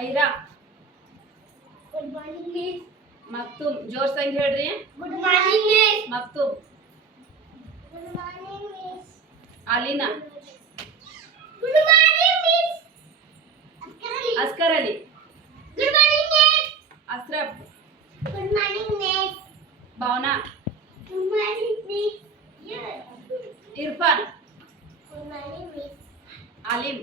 Aira good morning miss Maktum ಜೋರ್ ಸಂಗ್ ಹೇಳ್ರಿ good morning miss Maktum good morning miss Alina good morning miss Askar Ali good morning miss Ashraf good morning miss Bhavana good morning miss Irfan good morning miss Alim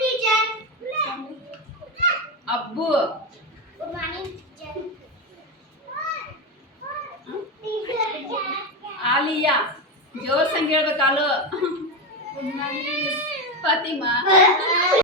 teacher Abbu good morning teacher Aliya ಜೋರ್ ಸಂಗ್ ಹೇಳ್ಬೇಕು ಆಲು ಫಾತಿಮಾ